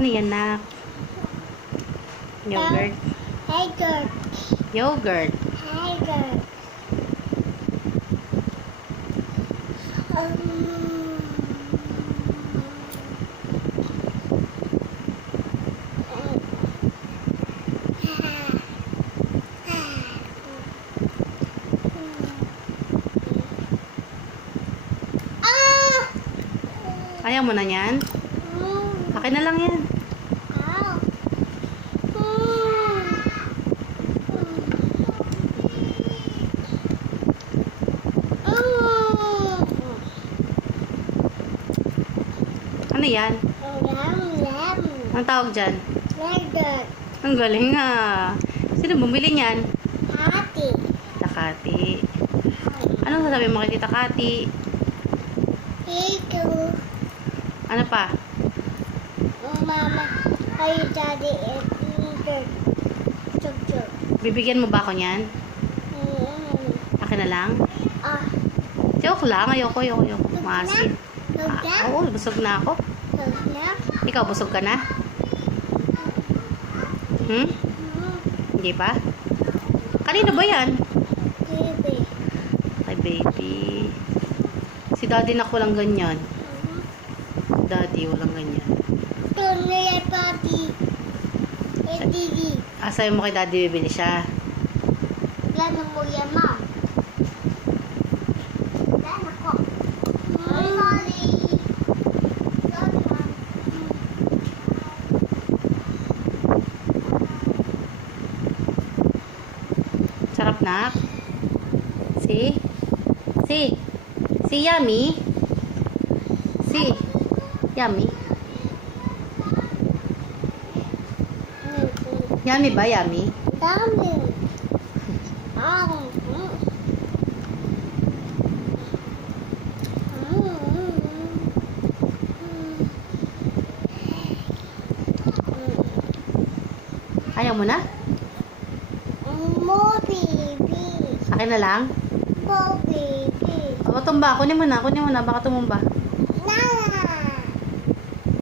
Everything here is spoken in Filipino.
Ano yan, nak? Yogurt. Yogurt. Yogurt. Yogurt. Ayaw mo na yan? Akin na lang yan. Ano yan? Anong tawag dyan? Yogurt. Ang galing nga. Sino bumili niyan? Hati. Takati. Anong sasabi mo kay Tita Kati? Ito. Ano pa? Mama, ay daddy, yogurt. Chuk-chuk. Bibigyan mo ba ako niyan? Akin na lang? Joke lang. Ayoko. Maasin. Oo, busog na ako. Ikaw, busog ka na? Hindi pa? Kanino ba yan? Baby. Ay, baby. Si daddy na walang ganyan. Daddy, walang ganyan. Ito na yan, daddy. Daddy. Sabi mo kay daddy bibili siya. Gano'n mo yan, ma'am. Gano'n ko. Sorry. Sarap na. See? See? See, yummy? See? Yummy? Yummy ba? Yummy? Dami. Ayaw mo na? Mo, baby. Akin na lang? Mo, baby. O, tumba. Kunin mo na. Baka tumumba.